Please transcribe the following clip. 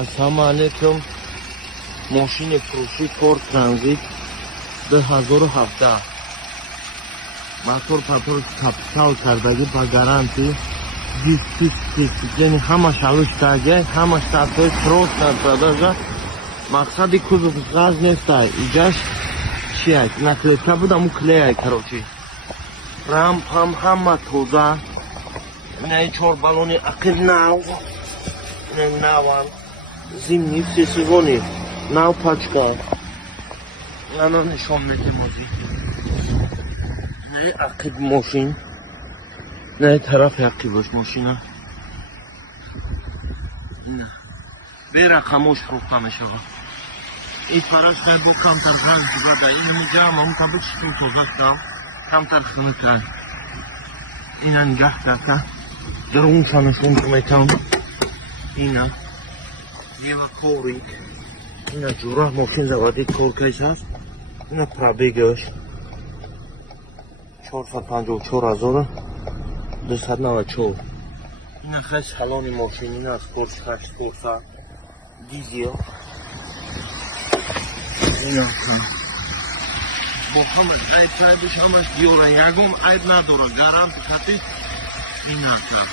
Ассалому алейкум. Мошини фурӯши Ford Transit 2017. Мотор капитал кардагӣ ба гарантӣ дисциплини ҳамаш алуштаги, ҳамаш татои кросс надзадага. Мақсади кузов газ нестай. Иҷаш чия? Наклейка будам у клея, короче. Рампам ҳама тоза. Не 4 баллони ақил нав. Не наван. Зимний сезони. Нав пачка. Яна нишон медем озӣ. Не ақиб мошин. Не тарафи ақибаш мошина. Берақамош фурӯхта мешавад. این فرش خیلی با کمتر غاز جواد این میگم اون کبوت شون توزیع کنم کمتر خونه کرد این نگاه کرده درون شانشون میکنم اینا یه کوری اینا جوره ماشین زوادی کور کیس هست اینا پرابیگش 454,000 294 اینا خیلی سالانی ماشین اینا از کورس 8 کورسا دیزیو اینا کنم با همه عیب عیبش همش دیاره یکم عیب نداره گرم خطی اینا کنم